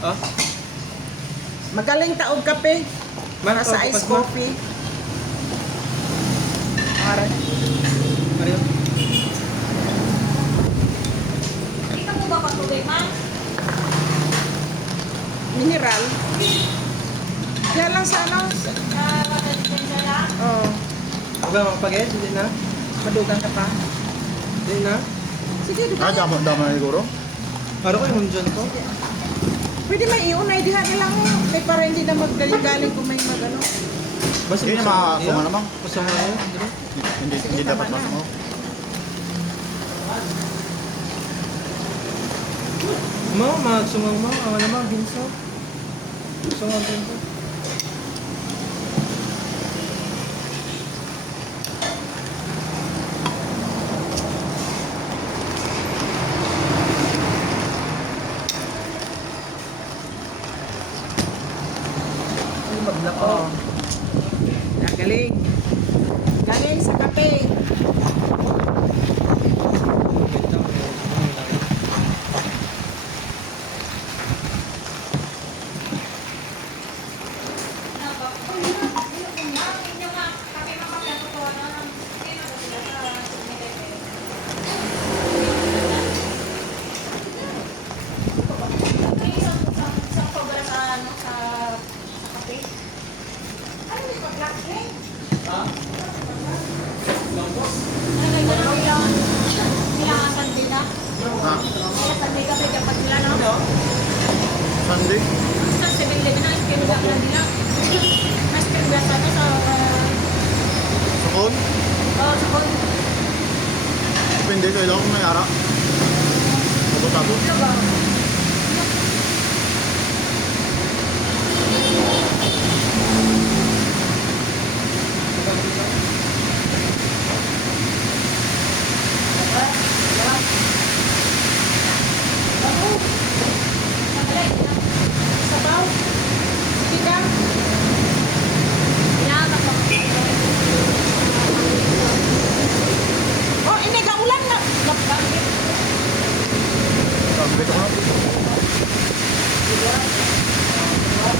Ah? Magaling taog kape. Para sa ice coffee. Para. Ariyo. Hindi ka mo ba patubig, ma? Mineral. Yan lang sa ano. Water dispenser lang? Oh, Huwag ba makapagay? Hindi na? madugang ka pa. Hindi na? Sige, dugan. Ah, dama na siguro. Para ko yung dyan ko. Pwede may iunay diha na lang. May para hindi na maggaling-galing kung may magano. Basta Hindi na makakasama naman. Masama yun. Hindi dapat masama. Magsungaw mo. Awa naman, ginso. Sungaw ginso. Oh. Galing. Galing sa kape. Ha? Sunday? Sakon? Depende sa ilaw kung nayara. Abot-abot. Sabaw. Sige ka. Oh, ini gaulan na. Bakit? Sabi ko na.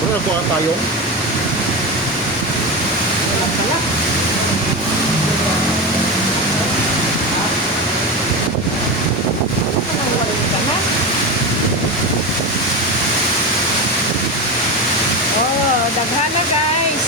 Pero nagkuha tayo. Walang pala. Walang ka na. Oh, daghan na guys.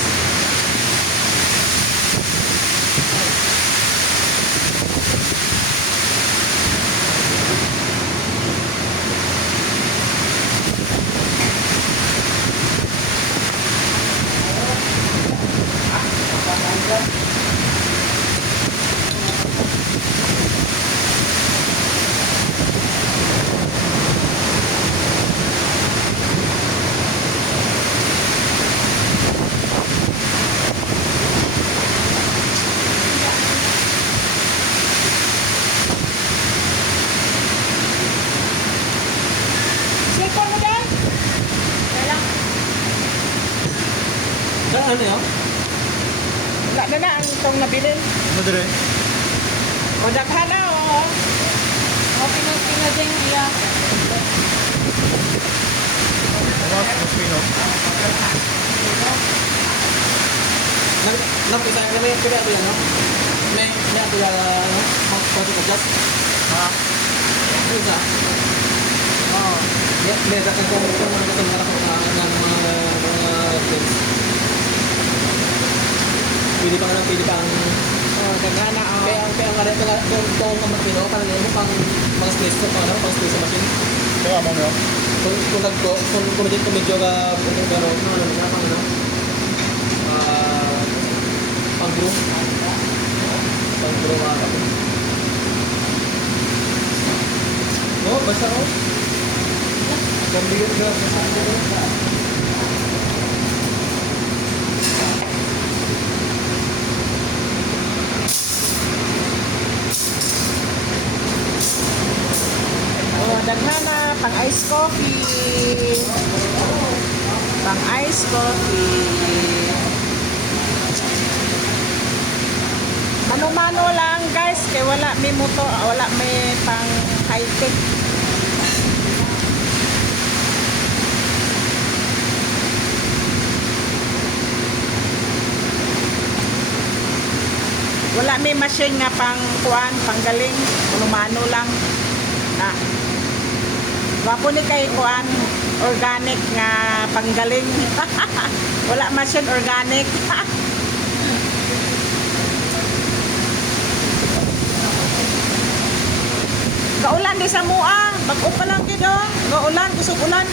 Cellphone mo dahil? Ano yun? Wala na na ang itong nabilin. Madre. O daghan na o. Mas Pino. Napisa ka naman yung pinado yan, no? May ato yung pwede ka just. Ha? Isa. Oo. May dakan kong mga kasama ng mga friends. Pwede pa ang O daghan na o. kaya ang kaya kung kamatino parang yun pang mga space sa machine. Kaya mo mo. Kung medyo ka gano'n pang-groom basta ko pambigat ka O daghan na pang ice coffee. Pang ice coffee. Mano-mano lang guys, kay wala may motor, wala may pang high-tech. may machine nga pang kuan, panggaling, mano lang. Na. Wapo ni kay kuan, organic nga panggaling. Wala machine organic. Gaulan di sa mua, bag-o pa lang gid oh. Gaulan, kusog ulan.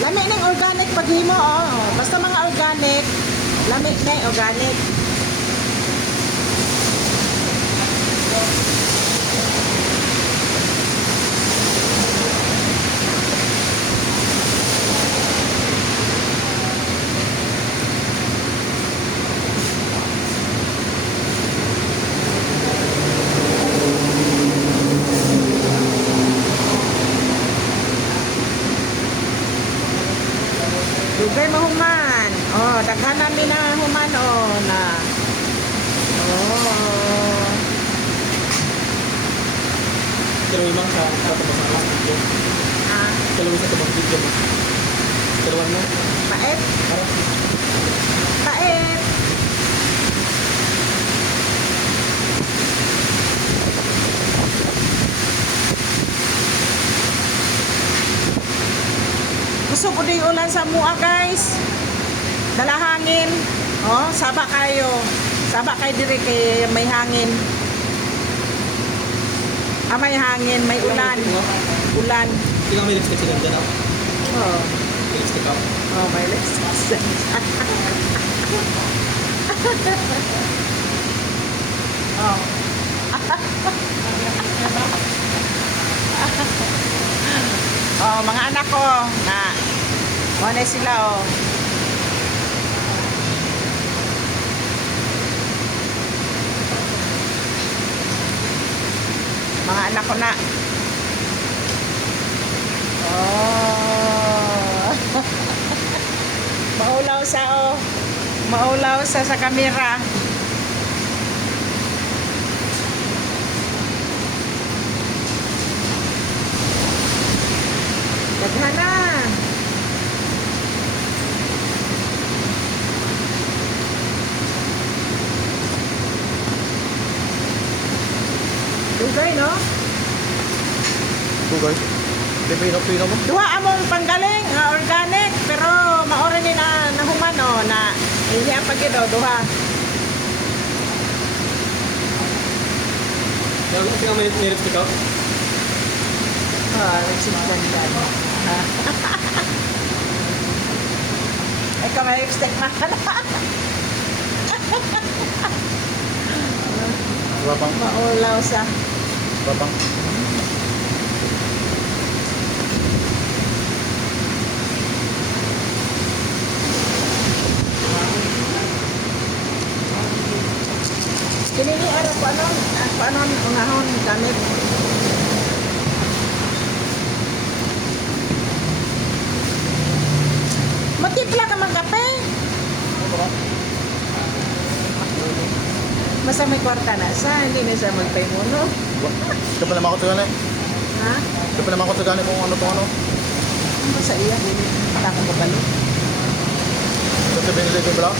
Lami ng organic paghimo oh. Basta mga organic, lami na organic. Dugay mahuman. Oh, daghanan mi na human oh na. Oh. Pero mang sa tabang na video. Ah, Kalawin sa tabang video mo. Kaluan mo. paet, Para paet. Gusto ko din ulan sa mua guys. Dala hangin. Oh, saba kayo. Saba kayo dire kay may hangin. Ah, may hangin, may ulan. Ulan. tingnan may lipstick sila dyan ako. Oh, May lipstick ako. oh may lipstick. Oh. Oh, mga anak ko na muna sila oh. Mga anak ko na. Oh. Maulaw sa oh. Maulaw sa kamera. Daghana. Dugay, no? Dugay. Pipino mo. Duha among panggaling, organic, pero maori ni na nahuman, no, na iya pa gid oh, duha. Tingnan may lipstick ako. Oh, nagsigdan yan. Ikaw may lipstick na ka na. Wapang. Maulaw sa. Wapang. Kinini araw paano unahon gamit. Matimpla ka man kape. Basta may kwarta na sa, hindi na siya magpaymuno. Ito pa naman ako sa gani. Ha? Ito pa naman ako sa gani kung ano to ano. Ano sa iya? Takong babalo. Ito sa binili ko bala.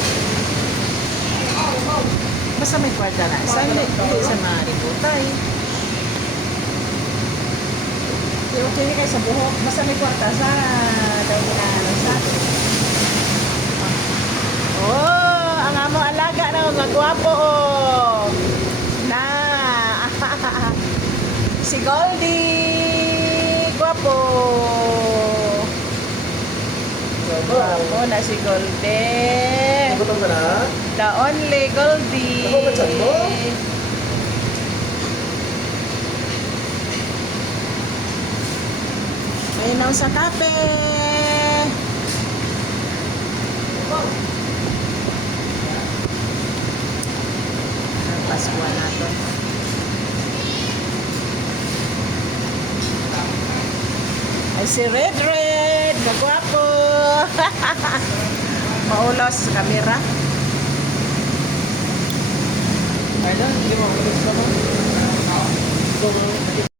Basta may kwarta na sa, hindi sa maributay. Okay kayo sa buhok. Basta may kwarta sa, daw na ano sa. Oh, ang amo alaga na mga gwapo oh. Na. Si Goldie. Gwapo. Gwapo na si Goldie. Gutom ka na? The only Goldie. Ako ba chat mo? Ayun sa kape. Paskuhan natin. Ay si Red Red. Magwapo. Maulaw sa kamera. Ayun, hindi mo.